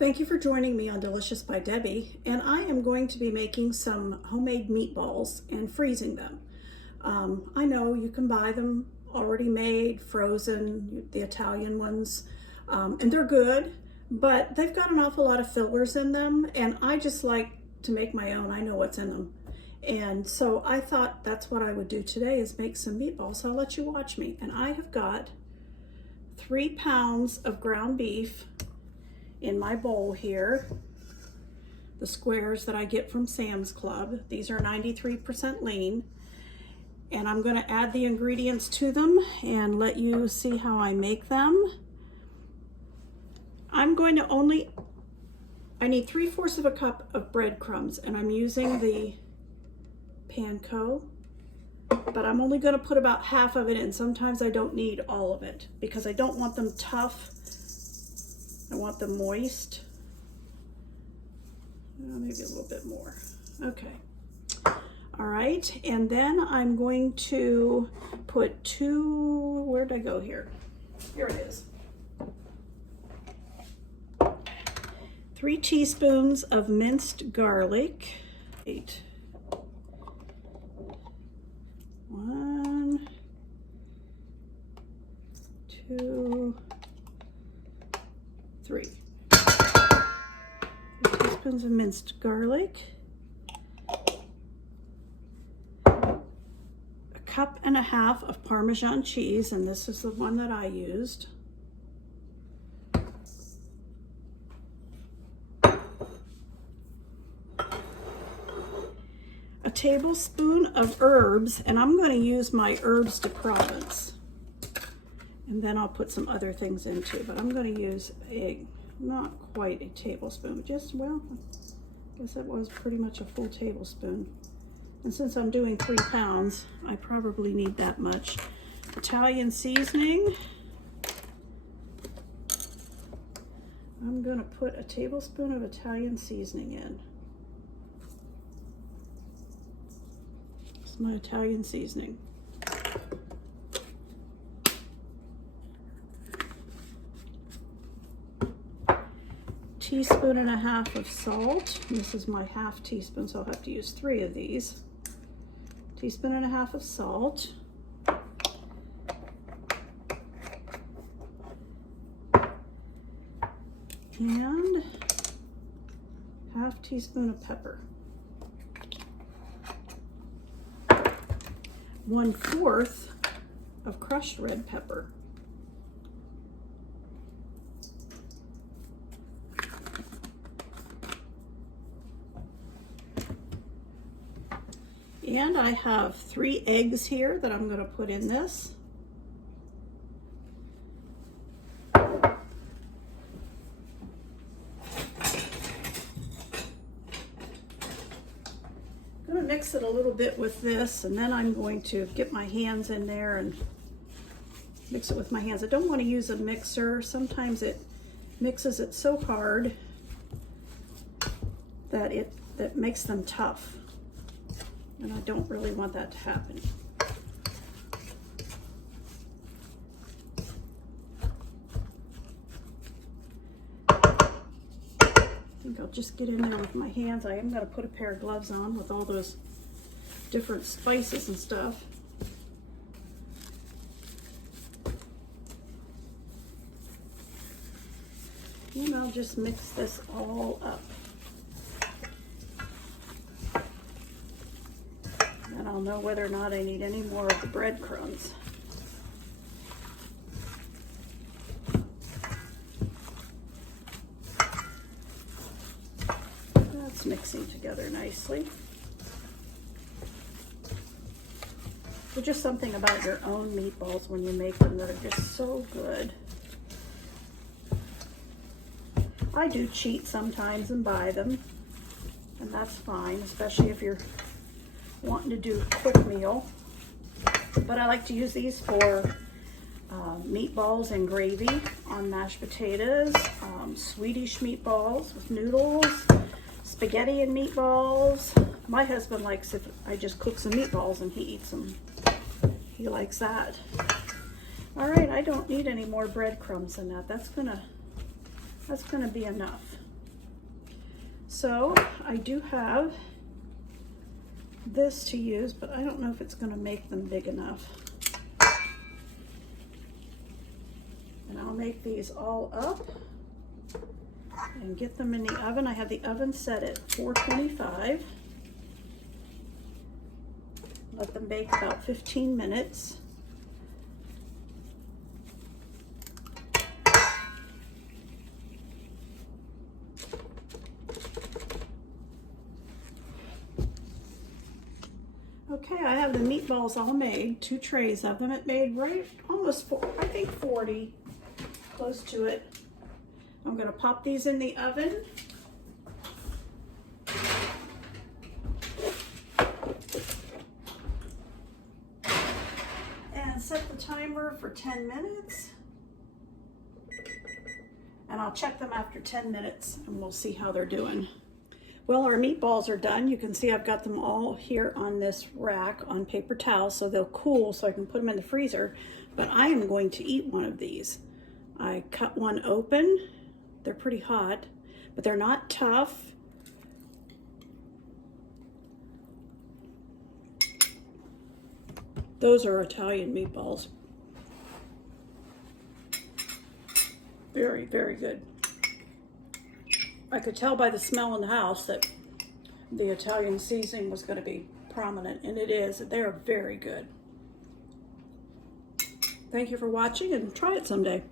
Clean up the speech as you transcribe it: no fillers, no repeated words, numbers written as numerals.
Thank you for joining me on Delicious by Debbie, and I am going to be making some homemade meatballs and freezing them. I know you can buy them already made, frozen, the Italian ones, and they're good, but they've got an awful lot of fillers in them, and I just like to make my own. I know what's in them. And so I thought that's what I would do today, is make some meatballs. So I'll let you watch me. And I have got 3 pounds of ground beef in my bowl here, the squares that I get from Sam's Club. These are 93% lean, and I'm going to add the ingredients to them and let you see how I make them. I'm going to I need 3/4 of a cup of breadcrumbs, and I'm using the Panko, but I'm only going to put about half of it in. Sometimes I don't need all of it because I don't want them tough. I want them moist. Maybe a little bit more. Okay. All right. And then I'm going to put where'd I go here? Here it is. 3 teaspoons of minced garlic. 8. 1, 2, 3. 3 teaspoons of minced garlic. 1.5 cups of Parmesan cheese, and this is the one that I used. A tablespoon of herbs, and I'm going to use my herbs de Provence. And then I'll put some other things into, but I'm going to use not quite a tablespoon, well, I guess that was pretty much a full tablespoon. And since I'm doing 3 pounds, I probably need that much. Italian seasoning. I'm going to put a tablespoon of Italian seasoning in. This is my Italian seasoning. Teaspoon and a half of salt. This is my half teaspoon, so I'll have to use 3 of these. Teaspoon and a half of salt. And half teaspoon of pepper. 1/4 of crushed red pepper. And I have 3 eggs here that I'm going to put in this. I'm going to mix it a little bit with this, and then I'm going to get my hands in there and mix it with my hands. I don't want to use a mixer. Sometimes it mixes it so hard that it makes them tough. And I don't really want that to happen. I think I'll just get in there with my hands. I am going to put a pair of gloves on with all those different spices and stuff. And I'll just mix this all up. And I'll know whether or not I need any more of the breadcrumbs. That's mixing together nicely. There's just something about your own meatballs when you make them that are just so good. I do cheat sometimes and buy them, and that's fine, especially if you're wanting to do a quick meal. But I like to use these for meatballs and gravy on mashed potatoes, Swedish meatballs with noodles, spaghetti and meatballs. My husband likes if I just cook some meatballs and he eats them. He likes that. All right, I don't need any more breadcrumbs than that. That's gonna be enough. So I do have this to use, but I don't know if it's going to make them big enough. And I'll make these all up and get them in the oven. I have the oven set at 425. Let them bake about 15 minutes. Okay, I have the meatballs all made, 2 trays of them. It made right almost I think 40, close to it. I'm going to pop these in the oven. And set the timer for 10 minutes. And I'll check them after 10 minutes and we'll see how they're doing. Well, our meatballs are done. You can see I've got them all here on this rack on paper towels so they'll cool so I can put them in the freezer. But I am going to eat one of these. I cut one open. They're pretty hot, but they're not tough. Those are Italian meatballs. Very, very good. I could tell by the smell in the house that the Italian seasoning was going to be prominent, and it is. They're very good. Thank you for watching, and try it someday.